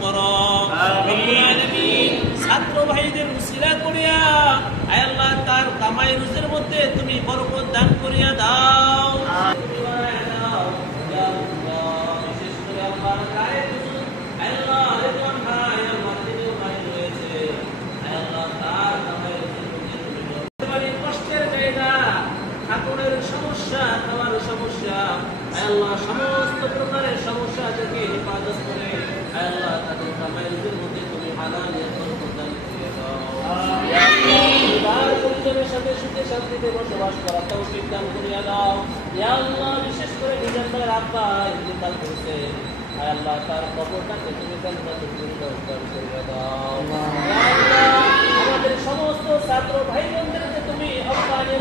করো। আমিন। ছাত্র ভাইদের উসিলা করিয়া আয় আল্লাহ তার কামাই রুজির মধ্যে তুমি বরকত দান করিয়া দাও। বিশেষ করে আল্লাহ গায়ে আয় আল্লাহ রেজওয়ান ভাই আমার দিনে ভাই রয়েছে আয় আল্লাহ তার কামাই রুজির মধ্যে তুমি বড় কষ্টের জায়গা, ঠাকুরের সমস্যা, খাওয়ার সমস্যা আয় আল্লাহ সমস্ত প্রকারের সমস্যা থেকে হেফাজত করে আয় আল্লাহ তাদের কামাই রুজির মধ্যে তুমি হালালের বরকত দান করে দাও। ইয়া আল্লাহ পরিজনের সাথে সুখে শান্তিতে বসবাস করা তৌফিক দান করিয়া দাও। ইয়া আল্লাহ বিশেষ করে নিজের ভাইয়ের আব্বা ইন্তেকাল করেছে আয় আল্লাহ তার কবরটাকে তুমি জান্নাতুল ফিরদাউস দান করিয়া দাও। ইয়া আল্লাহ আমাদের সমস্ত ছাত্র ভাই বোনদেরকে তুমি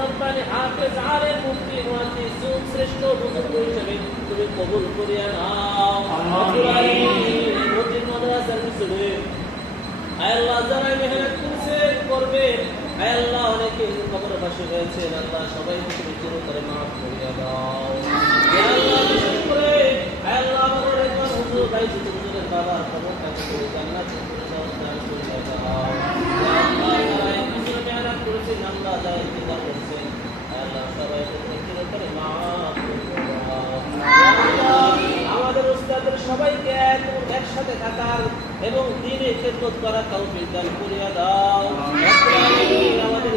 রব্বানি হাফেজ আলেম মুফতি মুহাদ্দিস শ্রেষ্ঠ বুজুর্গ হিসেবে তুমি কবুল করিয়া নাও। মসজিদ মাদ্রাসার পিছনে আয় আল্লাহ যারা মেহনত করছে করবে আয় আল্লাহ অনেকে কবর বাসী হয়েছে আল্লাহ সবাইকে তুমি চিরতরে মাফ করিয়া দাও। ইয়া আল্লাহ বিশেষ করে আয় আল্লাহ আমাদের একবার হুজুর ভাই হুজুরের বাবার কবরটাকে তুমি জান্নাতুল ফিরদাউস দান করিয়া দাও। ইয়া আল্লাহ যারা এই পিছনে মেহনত করেছে আল্লাহ যারা ইন্তেকাল করেছে আয় আল্লাহ সবাইকে তুমি চিরতরে মাফ করিয়া দাও। ইয়া আল্লাহ আমাদের উস্তাদের সবাইকে একসাথে থাকার এবং দ্বীনে খেদমত করার তৌফিক দান করিয়া দাও। আমাদের